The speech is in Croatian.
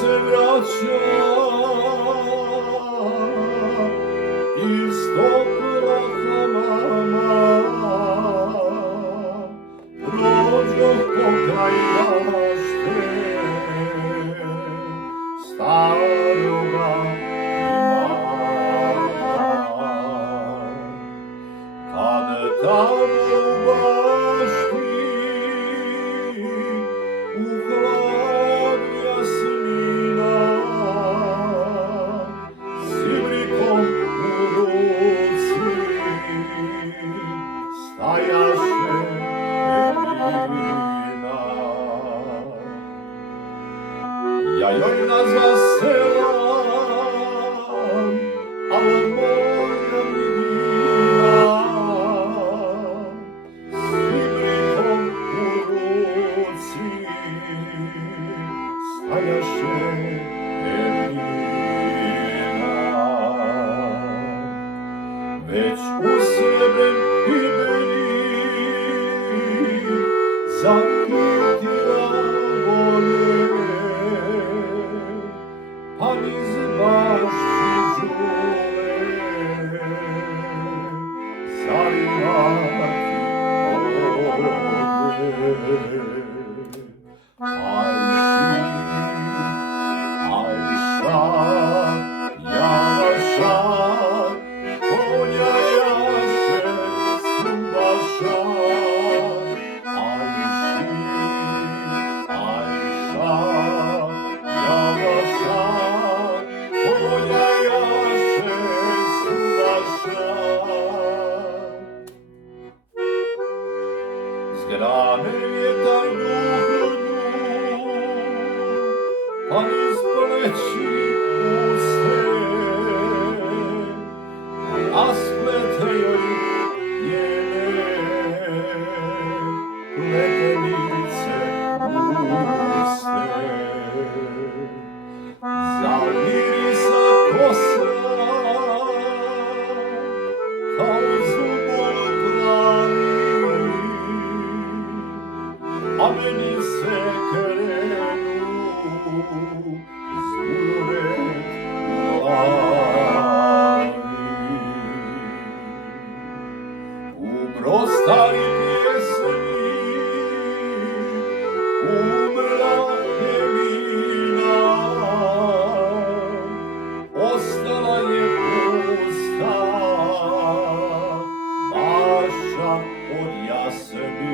se vraća iz toplog mama, prođoh pokraj bašte staroga imana. Kad tamo u bašti u hlad jasmina zibrikom u ruci stajaše Emina. Ja joj nazva selam, al moja milina zibrikom u ruci stajaše Emina. Već usreben ibenik zakitila vode, pa niz bašti žule zalimati ode. Ajša, Javaša, konja jaše sumbaša. Ajša, Javaša, konja jaše sumbaša. Z grane vjetar duhnu, a niz pleći puste, a splete joj njene pletenice guste. Zamirisa kosa kao zubor plavi, a meni se krenu zbure u glavi. Umro stari pjesnik, umrla Emina, ostala je pusta bašća od jasmina.